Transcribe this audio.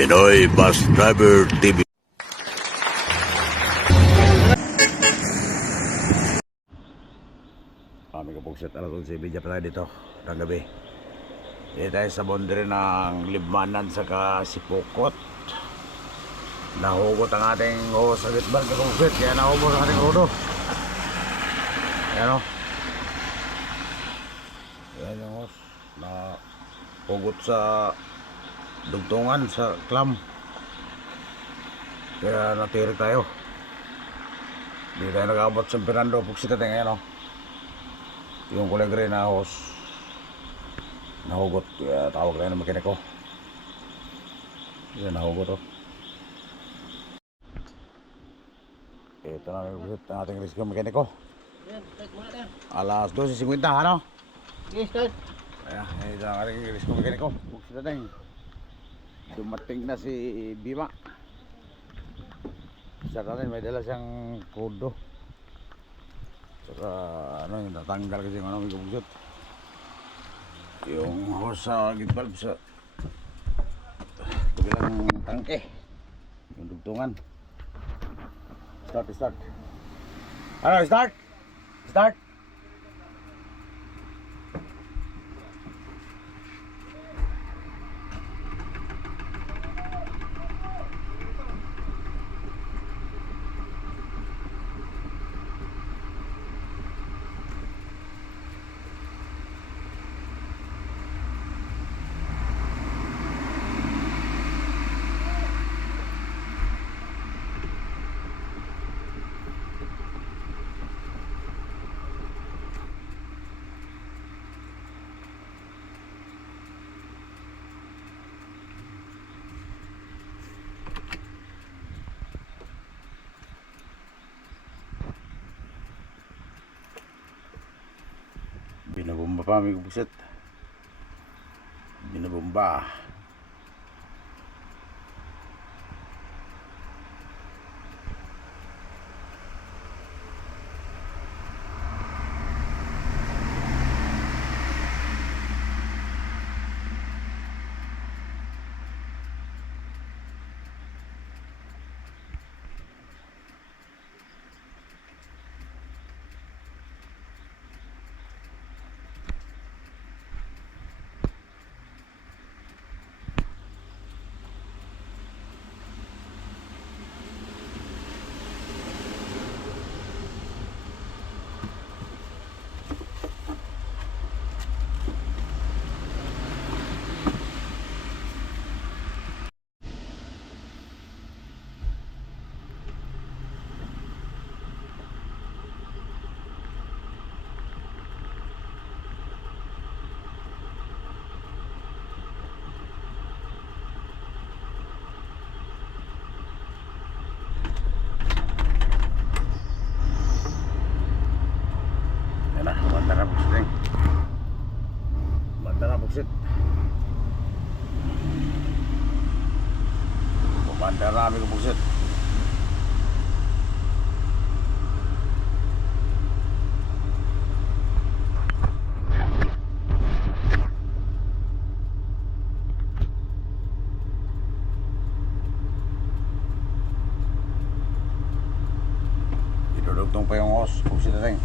Pinoy Bus Driver TV. Kami kapugsit alas 11:30 pa tayo dito ng gabi. Dito tayo sa boundary ng Libmanan sa Kasipukot. Nahugot ang ating hose sa gitbal kapugsit, kaya naubos ang ating rodo. Ayan o. Ayan yung hose na hugot sa dugtungan sa clam, kaya natiri tayo. Hindi tayo nag-abot sa Fernando pugsit natin ngayon o. Yung kulay gray na hose nahugot, kaya tawag tayo ng mekaniko. Yan, nahugot o. Ito na nag-visit ang ating rescue mekaniko. Alas 12:50, ano? Yes, start. Ayan, ito ang ating rescue mekaniko. Pugsit natin. Dumating na si Bima. Sa natin may dala siyang kodo. Saka ano, yung natanggal kasi yung ano, may kubugsot. Yung hose sa gate valve sa kabilang tangke, yung dugtungan. Start. Ano, start. Binabomba pa, may kubugsot. Binabomba. Bandara pugsit. Bandara kami pugsit. Idudugtong pa yung hose pugsit natin.